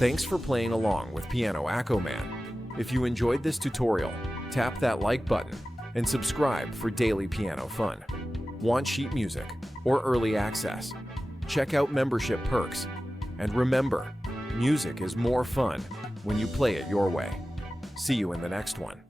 Thanks for playing along with Piano AccoMan. If you enjoyed this tutorial, tap that like button and subscribe for daily piano fun. Want sheet music or early access? Check out membership perks. And remember, music is more fun when you play it your way. See you in the next one.